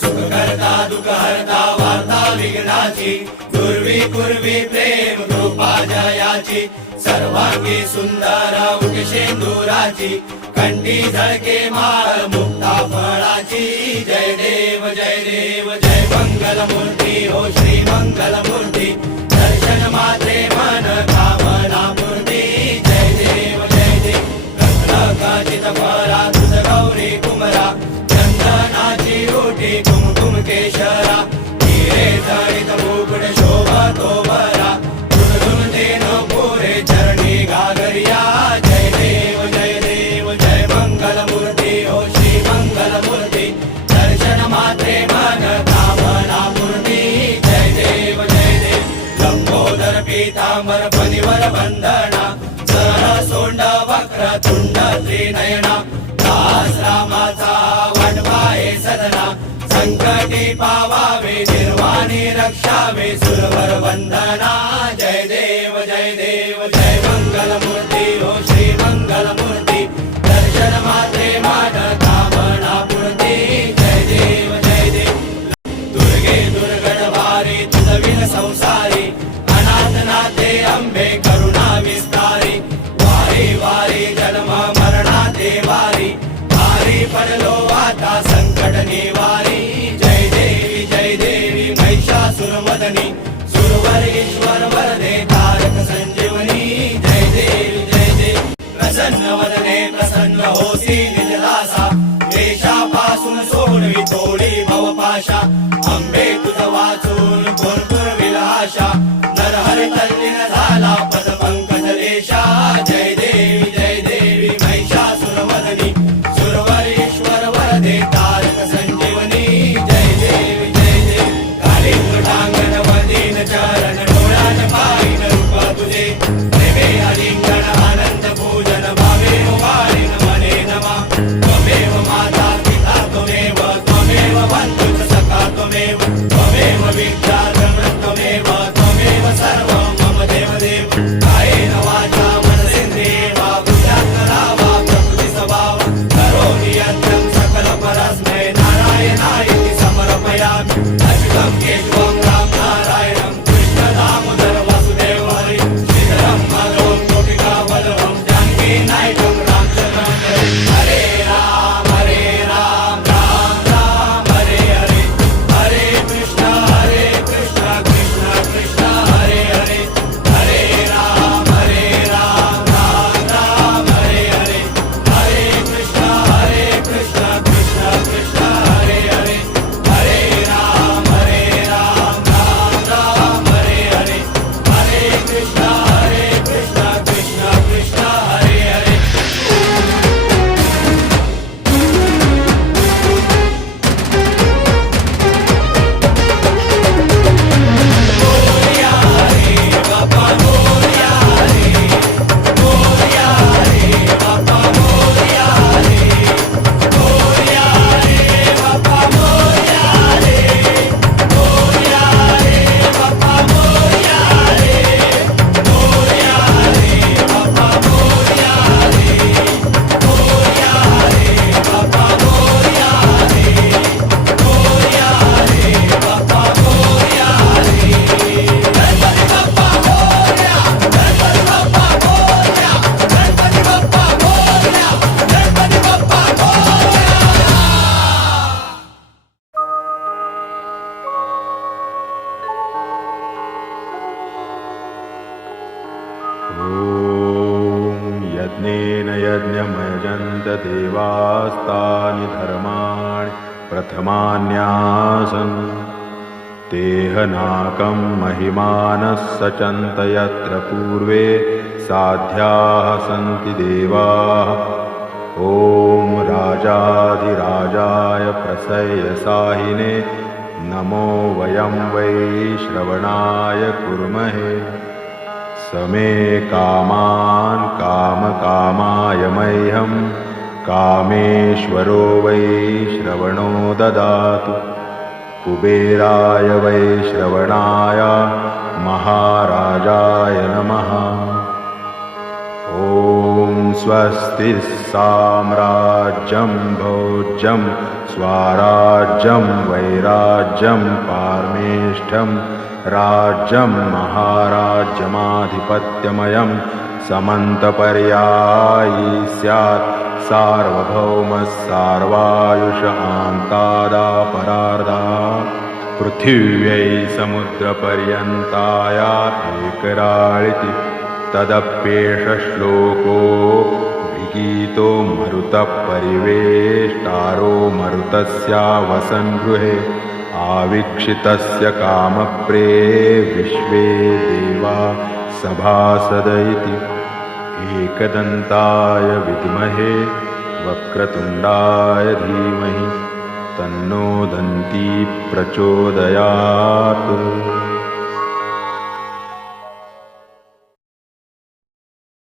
सुखकर्ता दुःखहर्ता वार्ता विघ्नाची पूर्वी पूर्वी प्रेम कृपा जयाची सर्वांगी सुंदर उटशेंदुराची कंठी झळके माळ मुक्ता फळाची जय देव जय मंगल मूर्ती हो श्री मंगल मूर्ती दर्शन मात्रे मन कामना मूर्ती जय देव रत्नखचित फळा तुझ गौरी कुमरा चंदनाची रोटी कुमकुम केशरा हिरे जडित मुकुट शोभतो बरा धुन तेन पुरे चरणी घागरिया जय देव जय मंगल मूर्ती हो श्री मंगल मूर्ती दर्शन मात्रे मन कामना मूर्ती जय देव लंबोदर पीतांबर फणीवर बंधना सर सोंड वक्र तुंड त्रिनयना दास रामाचा वटवाये सदना संकटी पावावे निर्वाणी रक्षावे सुरवर वंदना जय देव जय मंगल मूर्ती हो श्री मंगल मूर्ती दर्शन मात्रे मान कामना पूर्ती जय देव दुर्गे दुर्गणवारी तुझविन संसारी अनाथ नाथे अंबे करुणा विस्तारी वारी वारी जन्म मरणाते वारी वारी पडलो आता संकट निवारी जय देवी महिषासुरमर्दिनी सुरवर ईश्वर वरदे तारक संजीवनी जय देवी प्रसन्न वदने प्रसन्न होसी निजदासा देशापासून सोडवी तोडी भवपाशा अंबे तुझ वाचून कोण विलाशा नरहर तल्लीन झाला पद पंकज लेशा जय देवी महिषासुरमर्दिनी सुरवर ईश्वर वरदे तारक संजीवनी जय देवी कालिंग टांगण वदीन चरण डोळ्यान पाहिन रूप तुझे प्रेमे अलिंगण आनंद पूजन भावे वाळीन मने नमा त्वमेव माता पिता त्वमेव बंधु सखा त्वमेव विद्या त्वमेव सर्वं मम देव कायेन वाचा मनसेन्द्रियेर्वा बुद्ध्यात्मना वा प्रकृति स्वभाव करोमि यत्नं सकल परस्मै नारायणायेति समर्पयामि अच्युतं केशवं राम नारायणं कृष्ण दामोदर वासुदेव हरि श्रीधरं माधवं गोपिका वल्लभं जानकी नायकं रामचन्द्रं हरे राम राम राम हरे हरे हरे कृष्ण कृष्ण कृष्ण हरे हरे हरे राम राम राम हरे हरे हरे कृष्ण कृष्ण कृष्ण हरे हरे हरे राम राम राम हरे हरे हरे कृष्ण कृष्ण कृष्ण हरे हरे यज्ञेन यज्ञमयजन्त देवास्तानि धर्माणि प्रथमान्यासन् तेहनाकं महिमानः सचन्त यत्र पूर्वे साध्याः सन्ति देवाः ॐ राजाधिराजाय प्रसय्यसाहिने नमो वयं वै श्रवणाय कुर्महे समे कामान् कामकामाय मह्यं कामेश्वरो वै श्रवणो ददातु कुबेराय वै श्रवणाय महाराजाय नमः। ॐ स्वस्ति साम्राज्यं भोज्यं स्वाराज्यं वैराज्यं पारमेष्ठ्यं राज्यं महाराज्यमाधिपत्यमयं समन्तपर्यायी स्यात् सार्वभौमः सार्वायुष आन्तादापरार्धा पृथिव्यै समुद्रपर्यन्ताया एकराळिति तदप्येष श्लोको विगीतो मरुतः परिवेष्टारो मरुतस्यावसन् गृहे आवीक्षितस्य कामप्रे विश्वे देवा सभासद इति एकदन्ताय विद्महे वक्रतुण्डाय धीमहि तन्नो दन्ती प्रचोदयात्।